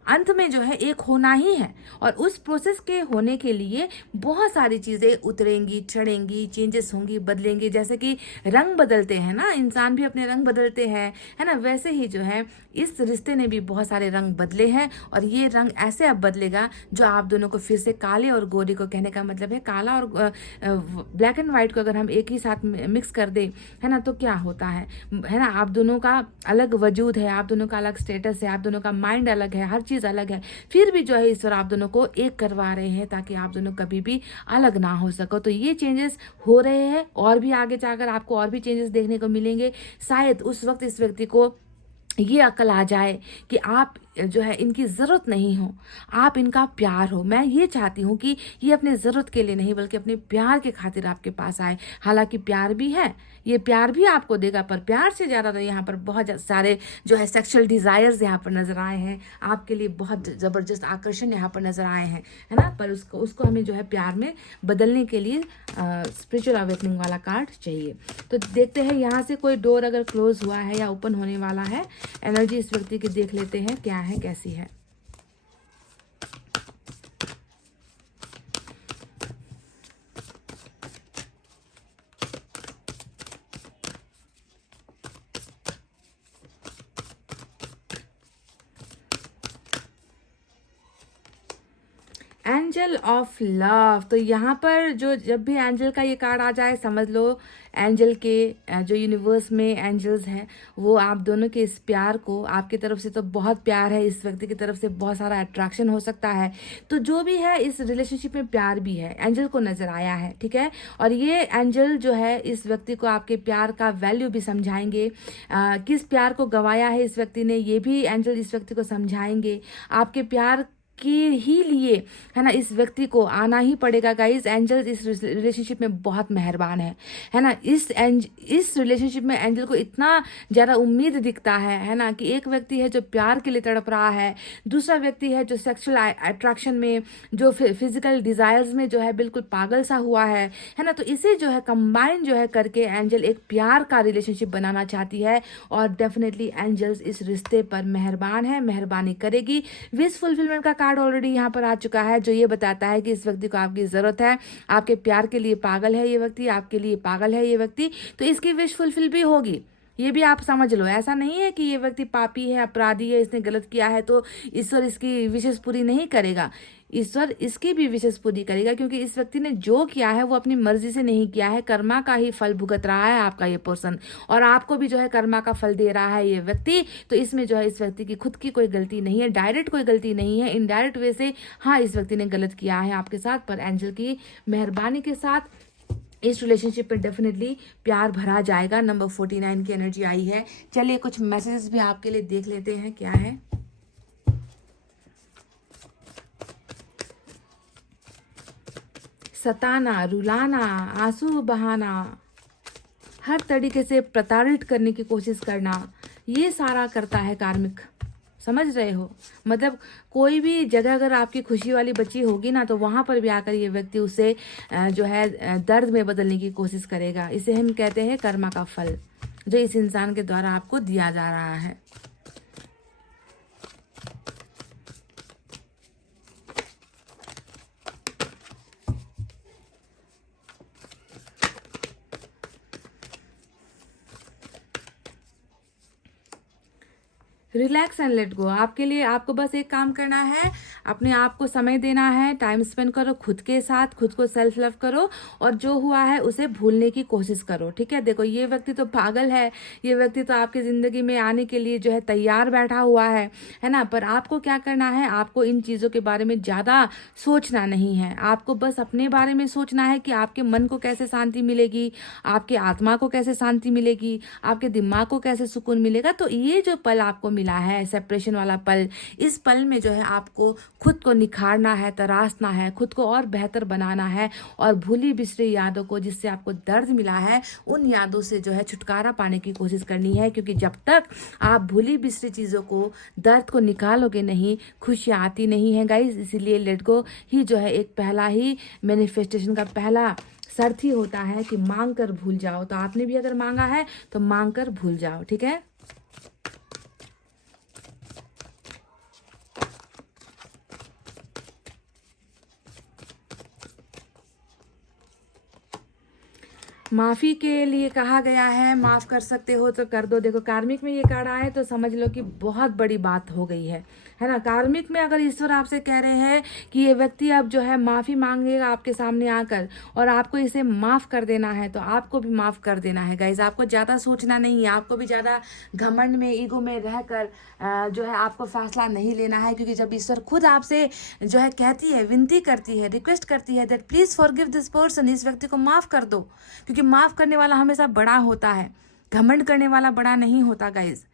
अंत में जो है एक होना ही है। और उस प्रोसेस के होने के लिए बहुत सारी चीज़ें उतरेंगी, चढ़ेंगी, चेंजेस होंगी, बदलेंगी। जैसे कि रंग बदलते हैं ना, इंसान भी अपने रंग बदलते हैं, है ना, वैसे ही जो है इस रिश्ते ने भी बहुत सारे रंग बदले हैं। और ये रंग ऐसे अब बदलेगा जो आप दोनों को फिर से काले और गोरे को, कहने का मतलब है काला और ब्लैक एंड वाइट को अगर हम एक ही साथ मिक्स कर दें, है ना, तो क्या होता है ना, आप दोनों का अलग वजूद है, आप दोनों का अलग स्टेटस है, आप दोनों का माइंड अलग है, हर चीज़ अलग है, फिर भी जो है ईश्वर आप दोनों को एक करवा रहे हैं ताकि आप दोनों कभी भी अलग ना हो सको। तो ये चेंजेस हो रहे हैं, और भी आगे जाकर आपको और भी चेंजेस देखने को मिलेंगे। शायद उस वक्त इस व्यक्ति को ये अकल आ जाए कि आप जो है इनकी ज़रूरत नहीं हो, आप इनका प्यार हो। मैं ये चाहती हूँ कि ये अपने ज़रूरत के लिए नहीं बल्कि अपने प्यार के खातिर आपके पास आए। हालांकि प्यार भी है, ये प्यार भी आपको देगा, पर प्यार से ज़्यादा तो यहाँ पर बहुत सारे जो है सेक्सुअल डिज़ायर्स यहाँ पर नज़र आए हैं, आपके लिए बहुत ज़बरदस्त आकर्षण यहाँ पर नज़र आए हैं, है ना। पर उसको हमें जो है प्यार में बदलने के लिए स्पिरिचुअल अवेकनिंग वाला कार्ड चाहिए। तो देखते हैं यहाँ से कोई डोर अगर क्लोज हुआ है या ओपन होने वाला है, एनर्जी इस व्यक्ति की देख लेते हैं क्या है, कैसी है। एंजल ऑफ लव, तो यहाँ पर जब भी एंजल का ये कार्ड आ जाए, समझ लो एंजल के जो यूनिवर्स में एंजल्स हैं, वो आप दोनों के इस प्यार को, आपकी तरफ से तो बहुत प्यार है, इस व्यक्ति की तरफ से बहुत सारा अट्रैक्शन हो सकता है, तो जो भी है इस रिलेशनशिप में प्यार भी है, एंजल को नज़र आया है, ठीक है। और ये एंजल जो है इस व्यक्ति को आपके प्यार का वैल्यू भी समझाएंगे, किस प्यार को गंवाया है इस व्यक्ति ने, ये भी एंजल इस व्यक्ति को समझाएंगे। आपके प्यार के ही लिए, है ना, इस व्यक्ति को आना ही पड़ेगा गाइज। एंजल्स इस रिलेशनशिप में बहुत मेहरबान है ना। इस रिलेशनशिप में एंजल को इतना ज़्यादा उम्मीद दिखता है ना, कि एक व्यक्ति है जो प्यार के लिए तड़प रहा है, दूसरा व्यक्ति है जो सेक्सुअल अट्रैक्शन में, जो फिजिकल डिजायर्स में जो है बिल्कुल पागल सा हुआ है ना। तो इसे जो है कंबाइन जो है करके एंजल एक प्यार का रिलेशनशिप बनाना चाहती है, और डेफिनेटली एंजल्स इस रिश्ते पर मेहरबान है, मेहरबानी करेगी। विश फुलफिलमेंट का कार्ड ऑलरेडी यहाँ पर आ चुका है, जो ये बताता है कि इस व्यक्ति को आपकी ज़रूरत है, आपके प्यार के लिए पागल है ये व्यक्ति, आपके लिए पागल है ये व्यक्ति, तो इसकी विश फुलफिल भी होगी। ये भी आप समझ लो। ऐसा नहीं है कि ये व्यक्ति पापी है, अपराधी है, इसने गलत किया है तो ईश्वर इसकी विशेष पूरी नहीं करेगा। ईश्वर इसकी भी विशेष पूरी करेगा, क्योंकि इस व्यक्ति ने जो किया है वो अपनी मर्जी से नहीं किया है, कर्मा का ही फल भुगत रहा है आपका ये पर्सन, और आपको भी जो है कर्मा का फल दे रहा है ये व्यक्ति। तो इसमें जो है इस व्यक्ति की खुद की कोई गलती नहीं है, डायरेक्ट कोई गलती नहीं है, इनडायरेक्ट वे से हाँ इस व्यक्ति ने गलत किया है आपके साथ, पर एंजल की मेहरबानी के साथ इस रिलेशनशिप पे डेफिनेटली प्यार भरा जाएगा। नंबर 49 की एनर्जी आई है। चलिए कुछ मैसेजेस भी आपके लिए देख लेते हैं क्या है। सताना, रुलाना, आंसू बहाना, हर तरीके से प्रताड़ित करने की कोशिश करना, ये सारा करता है कार्मिक। समझ रहे हो? मतलब कोई भी जगह अगर आपकी खुशी वाली बच्ची होगी ना, तो वहाँ पर भी आकर ये व्यक्ति उसे जो है दर्द में बदलने की कोशिश करेगा। इसे हम कहते हैं कर्मा का फल, जो इस इंसान के द्वारा आपको दिया जा रहा है। Relax and let go. आपके लिए आपको बस एक काम करना है, अपने आप को समय देना है, टाइम स्पेंड करो खुद के साथ, खुद को सेल्फ लव करो, और जो हुआ है उसे भूलने की कोशिश करो। ठीक है? देखो ये व्यक्ति तो पागल है, ये व्यक्ति तो आपकी ज़िंदगी में आने के लिए जो है तैयार बैठा हुआ है ना। पर आपको क्या करना है, आपको इन चीज़ों के बारे में ज़्यादा सोचना नहीं है। आपको बस अपने बारे में सोचना है कि आपके मन को कैसे शांति मिलेगी, आपके आत्मा को कैसे शांति मिलेगी, आपके दिमाग को कैसे सुकून मिलेगा। तो ये जो पल आपको मिला है, सेपरेशन वाला पल, इस पल में जो है आपको खुद को निखारना है, तराशना है, खुद को और बेहतर बनाना है, और भूली बिसरी यादों को, जिससे आपको दर्द मिला है, उन यादों से जो है छुटकारा पाने की कोशिश करनी है। क्योंकि जब तक आप भूली बिसरी चीज़ों को, दर्द को निकालोगे नहीं, खुशियाँ आती नहीं है गाइस। इसीलिए लेट गो ही जो है एक पहला ही मैनिफेस्टेशन का पहला शर्त ही होता है कि मांग कर भूल जाओ। तो आपने भी अगर मांगा है तो मांग कर भूल जाओ। ठीक है? माफ़ी के लिए कहा गया है, माफ़ कर सकते हो तो कर दो। देखो कार्मिक में ये कार्ड आए तो समझ लो कि बहुत बड़ी बात हो गई है ना। कार्मिक में अगर ईश्वर आपसे कह रहे हैं कि ये व्यक्ति अब जो है माफ़ी मांगेगा आपके सामने आकर, और आपको इसे माफ़ कर देना है, तो आपको भी माफ़ कर देना है गाइज। आपको ज़्यादा सोचना नहीं है, आपको भी ज़्यादा घमंड में, ईगो में रहकर जो है आपको फैसला नहीं लेना है। क्योंकि जब ईश्वर खुद आपसे जो है कहती है, विनती करती है, रिक्वेस्ट करती है that please forgive this person, इस व्यक्ति को माफ़ कर दो, क्योंकि माफ़ करने वाला हमेशा बड़ा होता है, घमंड करने वाला बड़ा नहीं होता गाइज।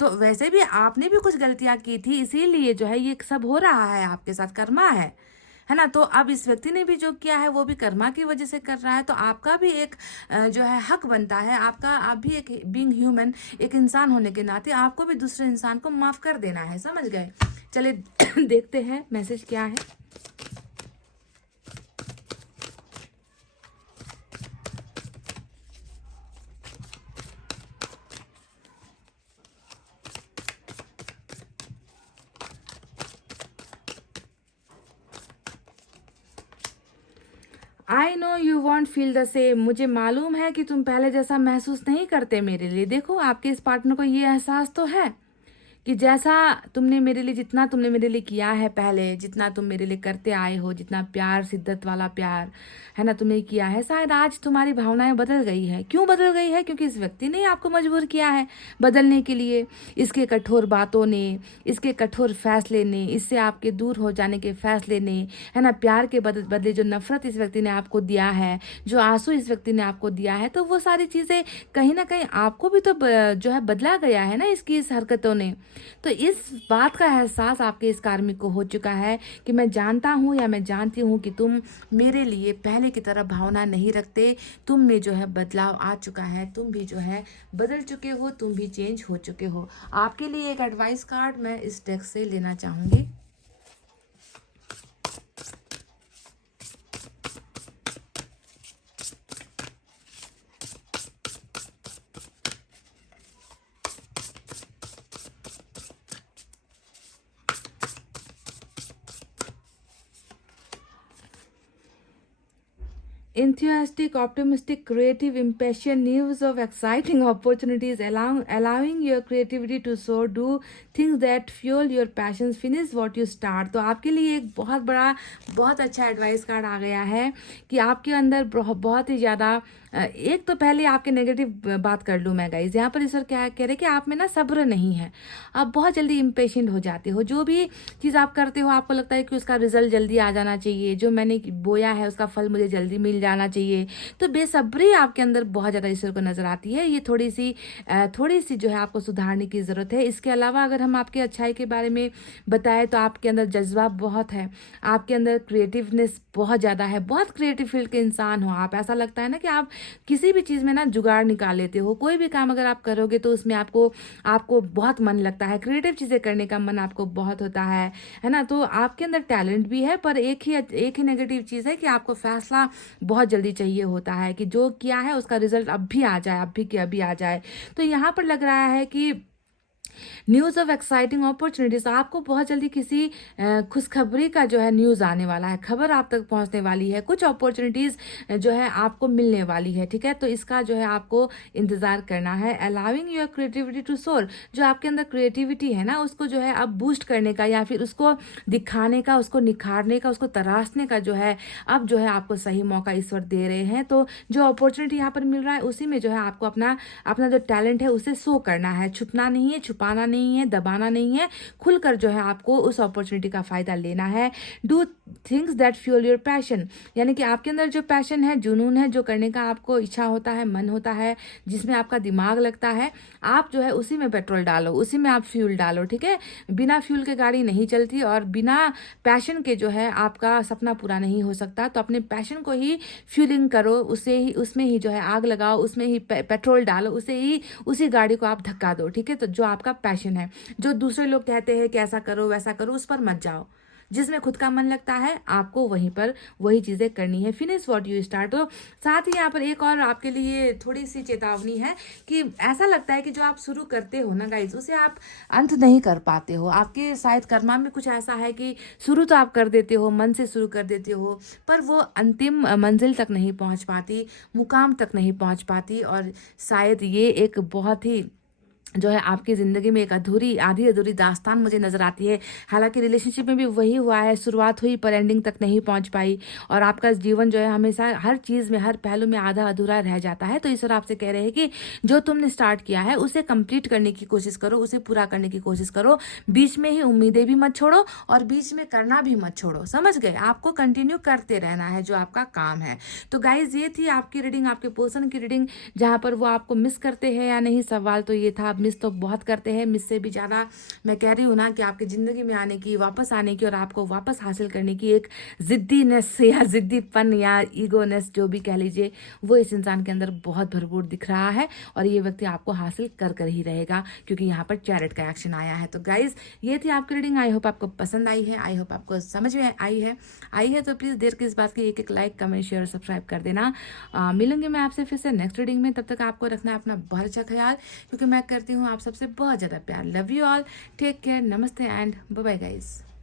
तो वैसे भी आपने भी कुछ गलतियां की थी, इसीलिए जो है ये सब हो रहा है आपके साथ, कर्मा है ना। तो अब इस व्यक्ति ने भी जो किया है वो भी कर्मा की वजह से कर रहा है। तो आपका भी एक जो है हक बनता है, आपका, आप भी एक बीइंग ह्यूमन, एक इंसान होने के नाते आपको भी दूसरे इंसान को माफ़ कर देना है। समझ गए? चलिए देखते हैं मैसेज क्या है। I know you want feel the same. मुझे मालूम है कि तुम पहले जैसा महसूस नहीं करते मेरे लिए। देखो आपके इस पार्टनर को ये एहसास तो है कि जैसा तुमने मेरे लिए, जितना तुमने मेरे लिए किया है पहले, जितना तुम मेरे लिए करते आए हो, जितना प्यार, शिद्दत वाला प्यार है ना तुमने किया है, शायद आज तुम्हारी भावनाएं बदल गई है। क्यों बदल गई है? क्योंकि इस व्यक्ति ने आपको मजबूर किया है बदलने के लिए। इसके कठोर बातों ने, इसके कठोर फैसले ने, इससे आपके दूर हो जाने के फैसले ने, है ना, प्यार के बदले जो नफरत इस व्यक्ति ने आपको दिया है, जो आंसू इस व्यक्ति ने आपको दिया है, तो वो सारी चीज़ें कहीं ना कहीं आपको भी तो जो है बदला गया है ना इसकी इस हरकतों ने। तो इस बात का एहसास आपके इस कार्मिक को हो चुका है कि मैं जानता हूँ या मैं जानती हूँ कि तुम मेरे लिए पहले की तरह भावना नहीं रखते, तुम में जो है बदलाव आ चुका है, तुम भी जो है बदल चुके हो, तुम भी चेंज हो चुके हो। आपके लिए एक एडवाइस कार्ड मैं इस डेक से लेना चाहूँगी। Enthusiastic, optimistic, creative, impatient, news of exciting opportunities, allowing your creativity to soar, do things that fuel your passions, finish what you start। तो आपके लिए एक बहुत बड़ा, बहुत अच्छा एडवाइस कार्ड आ गया है कि आपके अंदर बहुत ही ज़्यादा, एक तो पहले आपके नेगेटिव बात कर लूँ मैं गाइज। यहाँ पर ईश्वर क्या कह रहे कि आप में ना सब्र नहीं है, आप बहुत जल्दी इम्पेशेंट हो जाते हो। जो भी चीज़ आप करते हो आपको लगता है कि उसका रिजल्ट जल्दी आ जाना चाहिए, जो मैंने बोया है उसका फल मुझे जल्दी मिल जाना चाहिए। तो बेसब्री आपके अंदर बहुत ज़्यादा ईश्वर को नज़र आती है। ये थोड़ी सी जो है आपको सुधारने की ज़रूरत है। इसके अलावा अगर हम आपके अच्छाई के बारे में बताएं तो आपके अंदर जज्बा बहुत है, आपके अंदर क्रिएटिवनेस बहुत ज़्यादा है, बहुत क्रिएटिव फील्ड के इंसान हो आप। ऐसा लगता है ना कि आप किसी भी चीज़ में ना जुगाड़ निकाल लेते हो। कोई भी काम अगर आप करोगे तो उसमें आपको बहुत मन लगता है, क्रिएटिव चीज़ें करने का मन आपको बहुत होता है ना। तो आपके अंदर टैलेंट भी है, पर एक ही नेगेटिव चीज़ है कि आपको फैसला बहुत जल्दी चाहिए होता है कि जो किया है उसका रिजल्ट अब भी आ जाए, अभी के अभी आ जाए। तो यहाँ पर लग रहा है कि न्यूज़ ऑफ एक्साइटिंग अपॉर्चुनिटीज, आपको बहुत जल्दी किसी खुशखबरी का जो है न्यूज़ आने वाला है, खबर आप तक पहुंचने वाली है, कुछ अपॉर्चुनिटीज़ जो है आपको मिलने वाली है। ठीक है, तो इसका जो है आपको इंतज़ार करना है। अलाउिंग योर क्रिएटिविटी टू सोर, जो आपके अंदर क्रिएटिविटी है ना उसको जो है अब बूस्ट करने का या फिर उसको दिखाने का, उसको निखारने का, उसको तराशने का जो है अब जो है आपको सही मौका ईश्वर दे रहे हैं। तो जो अपॉर्चुनिटी यहाँ पर मिल रहा है उसी में जो है आपको अपना जो टैलेंट है उसे शो करना है, छुपना नहीं है, छुपाना नहीं है, दबाना नहीं है, खुलकर जो है आपको उस अपॉर्चुनिटी का फ़ायदा लेना है। Do things that fuel your passion, यानी कि आपके अंदर जो पैशन है, जुनून है, जो करने का आपको इच्छा होता है, मन होता है, जिसमें आपका दिमाग लगता है, आप जो है उसी में पेट्रोल डालो, उसी में आप फ्यूल डालो। ठीक है, बिना फ्यूल के गाड़ी नहीं चलती और बिना पैशन के जो है आपका सपना पूरा नहीं हो सकता। तो अपने पैशन को ही फ्यूलिंग करो, उसमें ही जो है आग लगाओ, उसमें ही पेट्रोल डालो, उसी गाड़ी को आप धक्का दो। ठीक है, तो जो आपका पैशन है, जो दूसरे लोग कहते हैं कि ऐसा करो वैसा करो, उस पर मत जाओ। जिसमें खुद का मन लगता है आपको वहीं पर वही चीज़ें करनी है। Finish what you start. तो साथ ही यहाँ पर एक और आपके लिए थोड़ी सी चेतावनी है कि ऐसा लगता है कि जो आप शुरू करते हो ना गाइज, उसे आप अंत नहीं कर पाते हो। आपके शायद कर्मा में कुछ ऐसा है कि शुरू तो आप कर देते हो, मन से शुरू कर देते हो, पर वो अंतिम मंजिल तक नहीं पहुँच पाती, मुकाम तक नहीं पहुँच पाती। और शायद ये एक बहुत ही जो है आपकी ज़िंदगी में एक आधी अधूरी दास्तान मुझे नज़र आती है। हालांकि रिलेशनशिप में भी वही हुआ है, शुरुआत हुई पर एंडिंग तक नहीं पहुंच पाई, और आपका जीवन जो है हमेशा हर चीज़ में, हर पहलू में आधा अधूरा रह जाता है। तो ईश्वर आपसे कह रहे हैं कि जो तुमने स्टार्ट किया है उसे कंप्लीट करने की कोशिश करो, उसे पूरा करने की कोशिश करो। बीच में ही उम्मीदें भी मत छोड़ो और बीच में करना भी मत छोड़ो। समझ गए, आपको कंटिन्यू करते रहना है जो आपका काम है। तो गाइज ये थी आपकी रीडिंग, आपके पर्सन की रीडिंग, जहाँ पर वो आपको मिस करते हैं या नहीं। सवाल तो ये था, मिस तो बहुत करते हैं, मिस से भी ज़्यादा मैं कह रही हूँ ना कि आपकी ज़िंदगी में आने की, वापस आने की और आपको वापस हासिल करने की एक ज़िद्दीनेस या ज़िद्दीपन या ईगोनेस जो भी कह लीजिए, वो इस इंसान के अंदर बहुत भरपूर दिख रहा है और ये व्यक्ति आपको हासिल कर ही रहेगा, क्योंकि यहाँ पर चैरिट का एक्शन आया है। तो गाइज ये थी आपकी रीडिंग। आई होप आपको पसंद आई है, आई होप आपको समझ में आई है। तो प्लीज़ देर किस बात की, एक लाइक, कमेंट, शेयर, सब्सक्राइब कर देना। मिलूंगी मैं आपसे फिर से नेक्स्ट रीडिंग में। तब तक आपको रखना है अपना बहुत अच्छा ख्याल, क्योंकि मैं करती हूँ आप सबसे बहुत ज़्यादा प्यार। Love you all, take care, नमस्ते एंड बाय बाय गाइज।